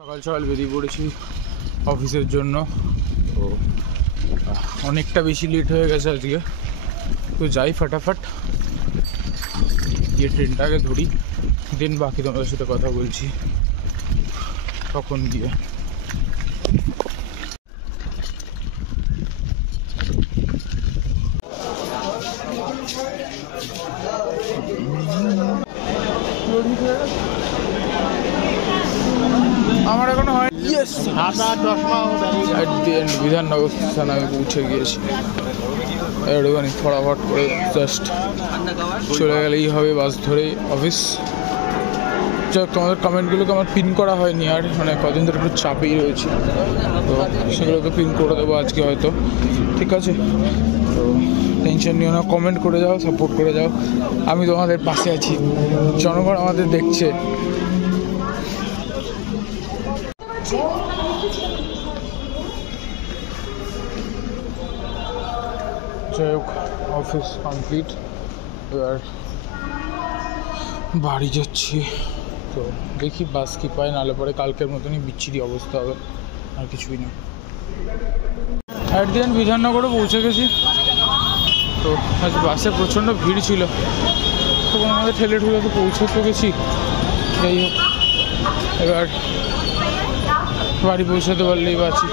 সকাল সকাল বেরিয়ে পড়েছি অফিসের জন্য। তো অনেকটা বেশি লেট হয়ে গেছে আজকে, তো যাই ফটাফট গিয়ে ট্রেনটাকে ধরি, দেন বাকি তোমাদের সাথে কথা বলছি তখন গিয়ে। আমার এখনো হয় বিধাননগর স্থানে আমি পৌঁছে গিয়েছি। একটুখানি ফটাফট করে জাস্ট চলে গেলেই হবে বাস ধরে অফিস। যাই হোক, তোমাদের কমেন্টগুলোকে আমার পিন করা হয়নি, আর মানে কদিন ধরে একটু চাপেই রয়েছে, তো সেগুলোকে পিন করে দেবো আজকে হয়তো। ঠিক আছে, তো টেনশন নিও না, কমেন্ট করে যাও, সাপোর্ট করে যাও, আমি তোমাদের পাশে আছি, জনগণ আমাদের দেখছে। যাই হোক, অফিস কমপ্লিট, এবার বাড়ি যাচ্ছি। তো দেখি বাস কি পাই, নাহলে পরে কালকের মতনই বিচ্ছিরি অবস্থা হবে, আর কিছুই না। অ্যাট দি এন্ড বিধাননগরে পৌঁছে গেছি। তো আজ বাসে প্রচণ্ড ভিড় ছিল, তো আমাদের ঠেলে ঠুলে তো পৌঁছে তো গেছি। যাই হোক, এবার বাড়ি পৌঁছাতে পারলেই বাঁচি।